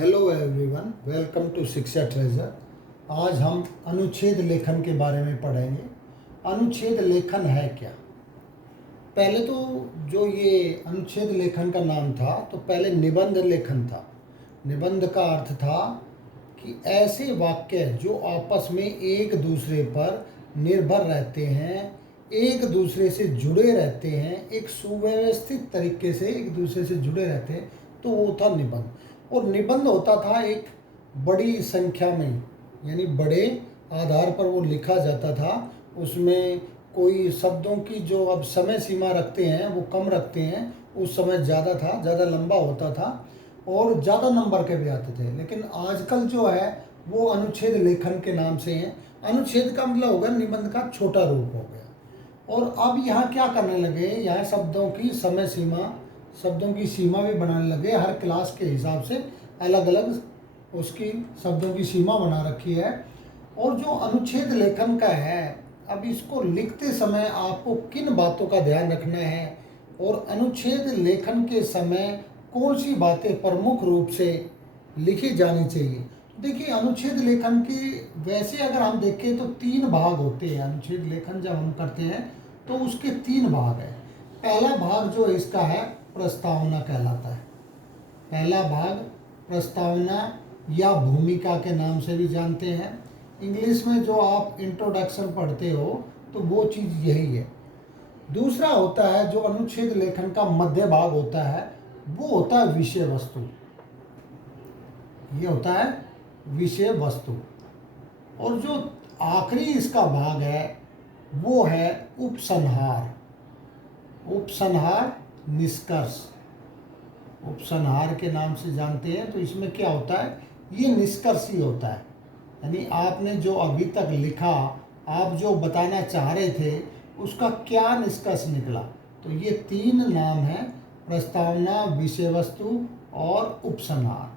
Hello everyone, welcome to शिक्षा treasure. आज हम अनुच्छेद लेखन के बारे में पढ़ेंगे। अनुच्छेद लेखन है क्या? पहले तो जो ये अनुच्छेद लेखन का नाम था, तो पहले निबंध लेखन था। निबंध का अर्थ था कि ऐसे वाक्य जो आपस में एक दूसरे पर निर्भर रहते हैं, एक दूसरे से जुड़े रहते हैं, एक सुव्यवस्थित तरीके से एक दूसरे से जुड़े रहते हैं, तो वो था निबंध। और निबंध होता था एक बड़ी संख्या में, यानी बड़े आधार पर वो लिखा जाता था। उसमें कोई शब्दों की जो अब समय सीमा रखते हैं वो कम रखते हैं, उस समय ज़्यादा था, ज़्यादा लंबा होता था और ज़्यादा नंबर के भी आते थे। लेकिन आजकल जो है वो अनुच्छेद लेखन के नाम से है। अनुच्छेद का मतलब होगा निबंध का छोटा रूप हो गया। और अब यहाँ क्या करने लगे, यहाँ शब्दों की समय सीमा, शब्दों की सीमा भी बनाने लगे। हर क्लास के हिसाब से अलग अलग उसकी शब्दों की सीमा बना रखी है। और जो अनुच्छेद लेखन का है, अब इसको लिखते समय आपको किन बातों का ध्यान रखना है और अनुच्छेद लेखन के समय कौन सी बातें प्रमुख रूप से लिखी जानी चाहिए। देखिए, अनुच्छेद लेखन के वैसे अगर हम देखें तो 3 भाग होते हैं। अनुच्छेद लेखन जब हम करते हैं तो उसके 3 भाग हैं। पहला भाग जो इसका है प्रस्तावना कहलाता है। पहला भाग प्रस्तावना या भूमिका के नाम से भी जानते हैं। इंग्लिश में जो आप इंट्रोडक्शन पढ़ते हो तो वो चीज़ यही है। दूसरा होता है जो अनुच्छेद लेखन का मध्य भाग होता है, वो होता है विषय वस्तु। ये होता है विषय वस्तु। और जो आखिरी इसका भाग है वो है उपसंहार। उपसंहार निष्कर्ष, उपसंहार के नाम से जानते हैं। तो इसमें क्या होता है, ये निष्कर्ष ही होता है। यानी आपने जो अभी तक लिखा, आप जो बताना चाह रहे थे, उसका क्या निष्कर्ष निकला। तो ये 3 नाम हैं, प्रस्तावना, विषय वस्तु और उपसंहार।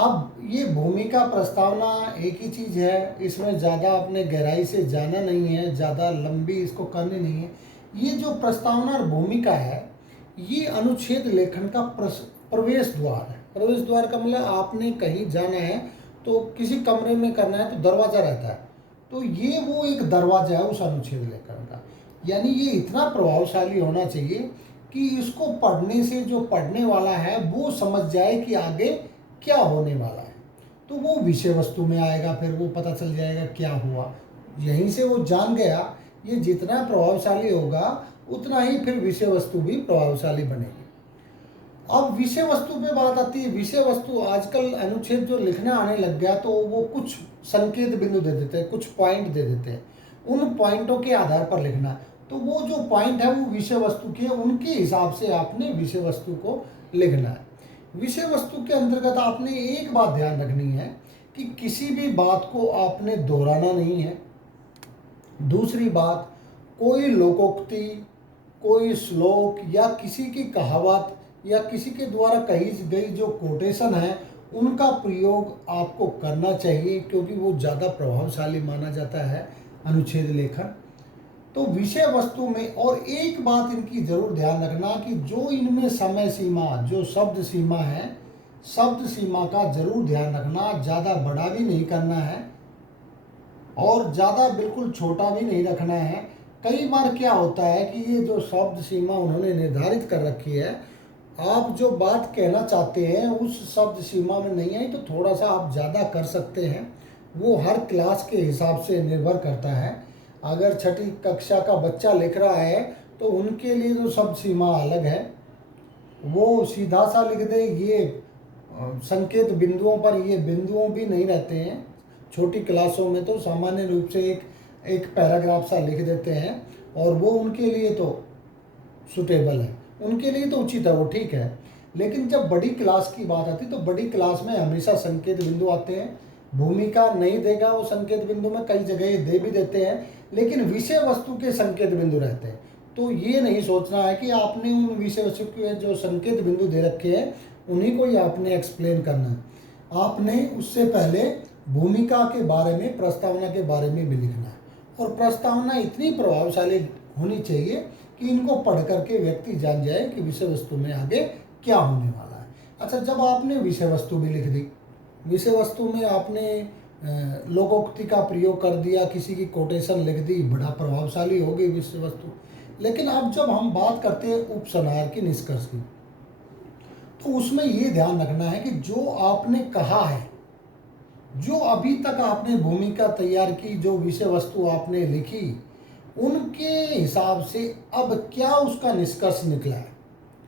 अब ये भूमिका प्रस्तावना एक ही चीज़ है, इसमें ज़्यादा अपने गहराई से जाना नहीं है, ज़्यादा लंबी इसको करनी नहीं है। ये जो प्रस्तावना और भूमिका है, ये अनुच्छेद लेखन का प्रवेश द्वार है। प्रवेश द्वार का मतलब आपने कहीं जाना है तो किसी कमरे में करना है तो दरवाज़ा रहता है, तो ये वो एक दरवाज़ा है उस अनुच्छेद लेखन का। यानी ये इतना प्रभावशाली होना चाहिए कि इसको पढ़ने से जो पढ़ने वाला है वो समझ जाए कि आगे क्या होने वाला है। तो वो विषय वस्तु में आएगा, फिर वो पता चल जाएगा क्या हुआ, यहीं से वो जान गया। ये जितना प्रभावशाली होगा उतना ही फिर विषय वस्तु भी प्रभावशाली बनेगी। अब विषय वस्तु पे बात आती है। विषय वस्तु आजकल अनुच्छेद जो लिखना आने लग गया तो वो कुछ संकेत बिंदु दे देते हैं, कुछ पॉइंट दे देते हैं, उन पॉइंटों के आधार पर लिखना। तो वो जो पॉइंट है वो विषय वस्तु के, उनके हिसाब से आपने विषय वस्तु को लिखना है। विषय वस्तु के अंतर्गत आपने एक बात ध्यान रखनी है कि किसी भी बात को आपने दोहराना नहीं है। दूसरी बात, कोई लोकोक्ति, कोई श्लोक या किसी की कहावत या किसी के द्वारा कही गई जो कोटेशन है, उनका प्रयोग आपको करना चाहिए, क्योंकि वो ज़्यादा प्रभावशाली माना जाता है अनुच्छेद लेखन। तो विषय वस्तु में और एक बात इनकी जरूर ध्यान रखना कि जो इनमें समय सीमा, जो शब्द सीमा है, शब्द सीमा का जरूर ध्यान रखना। ज़्यादा बड़ा भी नहीं करना है और ज़्यादा बिल्कुल छोटा भी नहीं रखना है। कई बार क्या होता है कि ये जो शब्द सीमा उन्होंने निर्धारित कर रखी है, आप जो बात कहना चाहते हैं उस शब्द सीमा में नहीं आई तो थोड़ा सा आप ज़्यादा कर सकते हैं। वो हर क्लास के हिसाब से निर्भर करता है। अगर छठी कक्षा का बच्चा लिख रहा है तो उनके लिए तो शब्द सीमा अलग है, वो सीधा सा लिख दे। ये संकेत बिंदुओं पर ये बिंदुओं भी नहीं रहते हैं। छोटी क्लासों में तो सामान्य रूप से एक पैराग्राफ सा लिख देते हैं और वो उनके लिए तो सुटेबल है, उनके लिए तो उचित है, वो ठीक है। लेकिन जब बड़ी क्लास की बात आती है तो बड़ी क्लास में हमेशा संकेत बिंदु आते हैं। भूमिका नहीं देगा वो संकेत बिंदु में, कई जगह दे भी देते हैं, लेकिन विषय वस्तु के संकेत बिंदु रहते हैं। तो ये नहीं सोचना है कि आपने उन विषय वस्तु के जो संकेत बिंदु दे रखे हैं उन्हीं को ही आपने एक्सप्लेन करना है। आपने उससे पहले भूमिका के बारे में, प्रस्तावना के बारे में भी लिखना है। और प्रस्तावना इतनी प्रभावशाली होनी चाहिए कि इनको पढ़ करके व्यक्ति जान जाए कि विषय वस्तु में आगे क्या होने वाला है। अच्छा, जब आपने विषय वस्तु भी लिख दी, विषय वस्तु में आपने लोकोक्ति का प्रयोग कर दिया, किसी की कोटेशन लिख दी, बड़ा प्रभावशाली हो गई विषय वस्तु। लेकिन अब जब हम बात करते हैं उपसंहार की, निष्कर्ष की, तो उसमें ये ध्यान रखना है कि जो आपने कहा है, जो अभी तक आपने भूमिका तैयार की, जो विषय वस्तु आपने लिखी, उनके हिसाब से अब क्या उसका निष्कर्ष निकला है।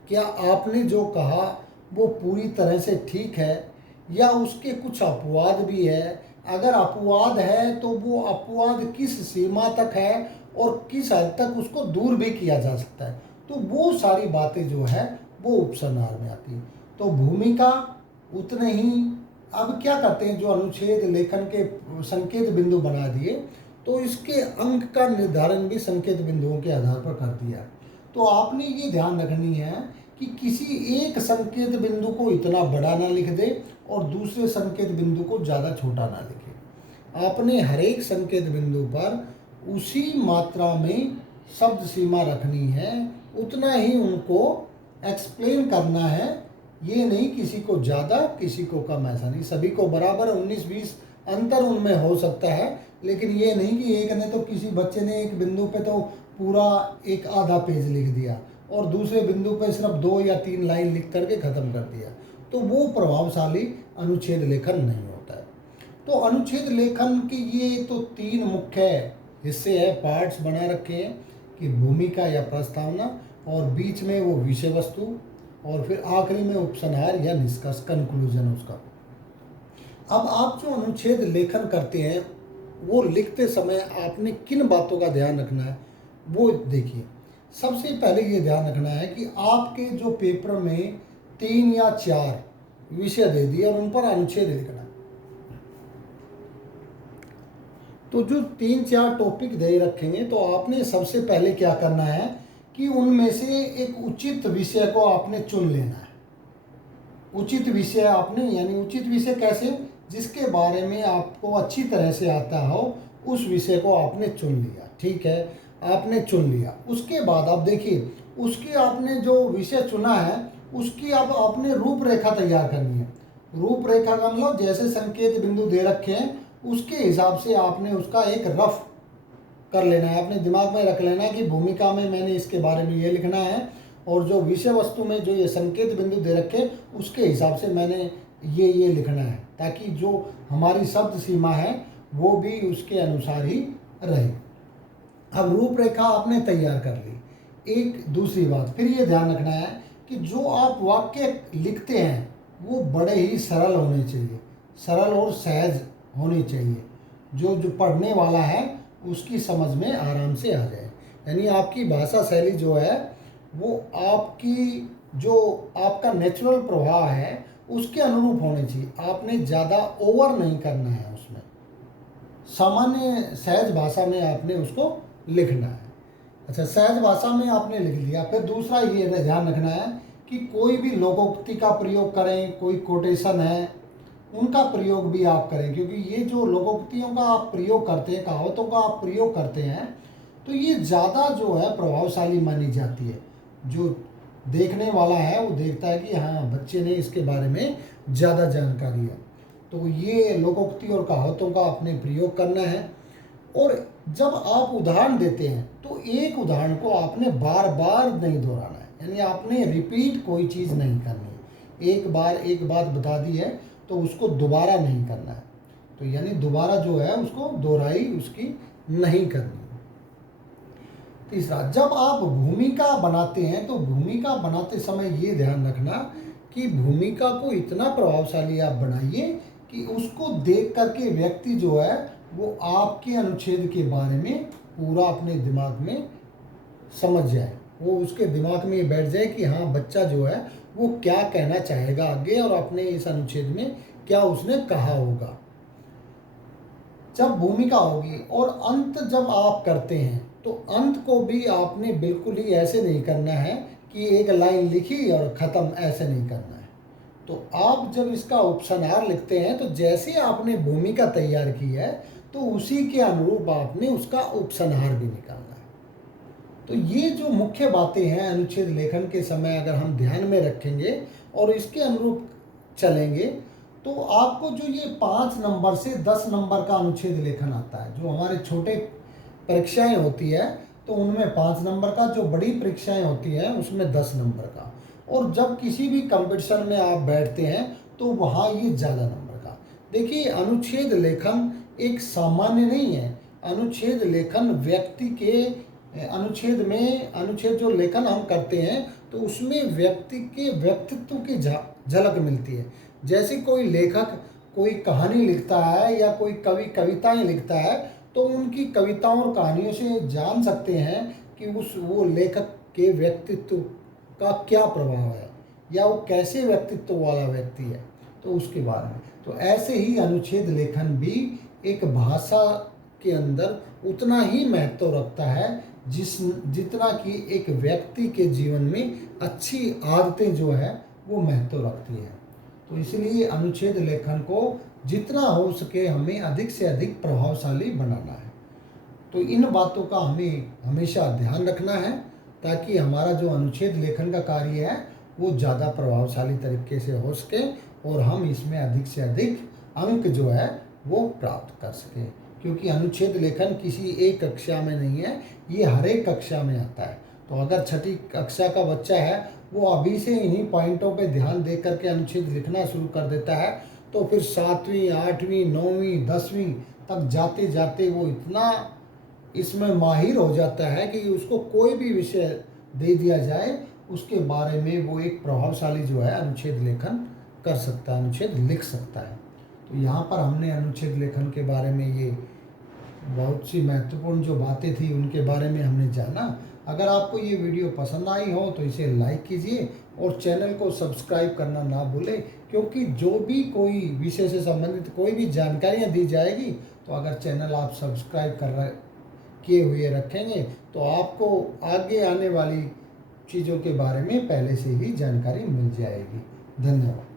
क्या आपने जो कहा वो पूरी तरह से ठीक है, या उसके कुछ अपवाद भी है। अगर अपवाद है तो वो अपवाद किस सीमा तक है और किस हद तक उसको दूर भी किया जा सकता है। तो वो सारी बातें जो है वो उपसंहार में आती है। तो भूमिका उतने ही, अब क्या करते हैं, जो अनुच्छेद लेखन के संकेत बिंदु बना दिए, तो इसके अंक का निर्धारण भी संकेत बिंदुओं के आधार पर कर दिया। तो आपने ये ध्यान रखनी है कि किसी एक संकेत बिंदु को इतना बड़ा ना लिख दे और दूसरे संकेत बिंदु को ज़्यादा छोटा ना लिखे। आपने हर एक संकेत बिंदु पर उसी मात्रा में शब्द सीमा रखनी है, उतना ही उनको एक्सप्लेन करना है। ये नहीं किसी को ज़्यादा किसी को कम, ऐसा नहीं, सभी को बराबर 19-20 अंतर उनमें हो सकता है। लेकिन ये नहीं कि एक ने तो, किसी बच्चे ने एक बिंदु पे तो पूरा एक आधा पेज लिख दिया और दूसरे बिंदु पे सिर्फ 2 या 3 लाइन लिख करके ख़त्म कर दिया, तो वो प्रभावशाली अनुच्छेद लेखन नहीं होता है। तो अनुच्छेद लेखन के ये तो 3 मुख्य हिस्से हैं, पार्ट्स बना रखे हैं कि भूमिका या प्रस्तावना, और बीच में वो विषय वस्तु, और फिर आखिरी में उपसंहार या निष्कर्ष, कंक्लूजन उसका। अब आप जो अनुच्छेद लेखन करते हैं, वो लिखते समय आपने किन बातों का ध्यान रखना है वो देखिए। सबसे पहले ये ध्यान रखना है कि आपके जो पेपर में 3 या 4 विषय दे दिए और उन पर अनुच्छेद लिखना है। तो जो 3-4 टॉपिक दे रखेंगे, तो आपने सबसे पहले क्या करना है कि उनमें से एक उचित विषय को आपने चुन लेना है। उचित विषय आपने, यानी उचित विषय कैसे, जिसके बारे में आपको अच्छी तरह से आता हो, उस विषय को आपने चुन लिया। ठीक है, आपने चुन लिया। उसके बाद आप देखिए, उसकी आपने जो विषय चुना है उसकी अब आपने रूपरेखा तैयार करनी है। रूपरेखा का मतलब जैसे संकेत बिंदु दे रखे हैं उसके हिसाब से आपने उसका एक रफ कर लेना है, अपने दिमाग में रख लेना है कि भूमिका में मैंने इसके बारे में ये लिखना है, और जो विषय वस्तु में जो ये संकेत बिंदु दे रखे उसके हिसाब से मैंने ये लिखना है, ताकि जो हमारी शब्द सीमा है वो भी उसके अनुसार ही रहे। अब रूपरेखा आपने तैयार कर ली। एक दूसरी बात फिर ये ध्यान रखना है कि जो आप वाक्य लिखते हैं वो बड़े ही सरल होने चाहिए, सरल और सहज होने चाहिए, जो पढ़ने वाला है उसकी समझ में आराम से आ जाए। यानी आपकी भाषा शैली जो है वो आपकी, जो आपका नेचुरल प्रभाव है उसके अनुरूप होनी चाहिए। आपने ज़्यादा ओवर नहीं करना है, उसमें सामान्य सहज भाषा में आपने उसको लिखना है। अच्छा, सहज भाषा में आपने लिख लिया। फिर दूसरा ये ध्यान रखना है कि कोई भी लोकोक्ति का प्रयोग करें, कोई कोटेशन है उनका प्रयोग भी आप करें, क्योंकि ये जो लोकोक्तियों का आप प्रयोग करते हैं, कहावतों का आप प्रयोग करते हैं, तो ये ज़्यादा जो है प्रभावशाली मानी जाती है। जो देखने वाला है वो देखता है कि हाँ, बच्चे ने इसके बारे में ज़्यादा जानकारी है। तो ये लोकोक्ति और कहावतों का आपने प्रयोग करना है। और जब आप उदाहरण देते हैं तो एक उदाहरण को आपने बार बार नहीं दोहराना है, यानी आपने रिपीट कोई चीज़ नहीं करनी है। एक बार एक बात बता दी है तो उसको दोबारा नहीं करना है, तो यानी दोबारा जो है उसको दोहराई उसकी नहीं करनी। तीसरा, जब आप भूमिका बनाते हैं तो भूमिका बनाते समय ये ध्यान रखना कि भूमिका को इतना प्रभावशाली आप बनाइए कि उसको देख करके व्यक्ति जो है वो आपके अनुच्छेद के बारे में पूरा अपने दिमाग में समझ जाए, वो उसके दिमाग में ये बैठ जाए कि हाँ, बच्चा जो है वो क्या कहना चाहेगा आगे और अपने इस अनुच्छेद में क्या उसने कहा होगा। जब भूमिका होगी और अंत जब आप करते हैं तो अंत को भी आपने बिल्कुल ही ऐसे नहीं करना है कि एक लाइन लिखी और ख़त्म, ऐसे नहीं करना है। तो आप जब इसका उपसंहार लिखते हैं तो जैसे आपने भूमिका तैयार की है तो उसी के अनुरूप आपने उसका उपसंहार भी निकालना है। तो ये जो मुख्य बातें हैं अनुच्छेद लेखन के समय अगर हम ध्यान में रखेंगे और इसके अनुरूप चलेंगे तो आपको जो ये 5 नंबर से 10 नंबर का अनुच्छेद लेखन आता है, जो हमारे छोटे परीक्षाएं होती है तो उनमें 5 नंबर का, जो बड़ी परीक्षाएं होती हैं उसमें 10 नंबर का, और जब किसी भी कंपटीशन में आप बैठते हैं तो वहाँ ये ज़्यादा नंबर का। देखिए, अनुच्छेद लेखन एक सामान्य नहीं है। अनुच्छेद लेखन व्यक्ति के अनुच्छेद जो लेखन हम करते हैं तो उसमें व्यक्ति के व्यक्तित्व की झलक मिलती है। जैसे कोई लेखक कोई कहानी लिखता है या कोई कवि कविताएं लिखता है तो उनकी कविताओं और कहानियों से जान सकते हैं कि वो लेखक के व्यक्तित्व का क्या प्रभाव है या वो कैसे व्यक्तित्व वाला व्यक्ति है, तो उसके बारे में। तो ऐसे ही अनुच्छेद लेखन भी एक भाषा के अंदर उतना ही महत्व रखता है जितना कि एक व्यक्ति के जीवन में अच्छी आदतें जो है वो महत्व रखती है। तो इसलिए अनुच्छेद लेखन को जितना हो सके हमें अधिक से अधिक प्रभावशाली बनाना है। तो इन बातों का हमें हमेशा ध्यान रखना है ताकि हमारा जो अनुच्छेद लेखन का कार्य है वो ज़्यादा प्रभावशाली तरीके से हो सके और हम इसमें अधिक से अधिक अंक जो है वो प्राप्त कर सकें। क्योंकि अनुच्छेद लेखन किसी एक कक्षा में नहीं है, ये हर एक कक्षा में आता है। तो अगर छठी कक्षा का बच्चा है वो अभी से इन्हीं पॉइंटों पे ध्यान दे करके अनुच्छेद लिखना शुरू कर देता है तो फिर 7वीं 8वीं 9वीं 10वीं तक जाते जाते वो इतना इसमें माहिर हो जाता है कि उसको कोई भी विषय दे दिया जाए उसके बारे में वो एक प्रभावशाली जो है अनुच्छेद लेखन कर सकता है, अनुच्छेद लिख सकता है। तो यहाँ पर हमने अनुच्छेद लेखन के बारे में ये बहुत सी महत्वपूर्ण जो बातें थी उनके बारे में हमने जाना। अगर आपको ये वीडियो पसंद आई हो तो इसे लाइक कीजिए और चैनल को सब्सक्राइब करना ना भूलें, क्योंकि जो भी कोई विषय से संबंधित कोई भी जानकारियाँ दी जाएगी तो अगर चैनल आप सब्सक्राइब किए हुए रखेंगे तो आपको आगे आने वाली चीज़ों के बारे में पहले से ही जानकारी मिल जाएगी। धन्यवाद।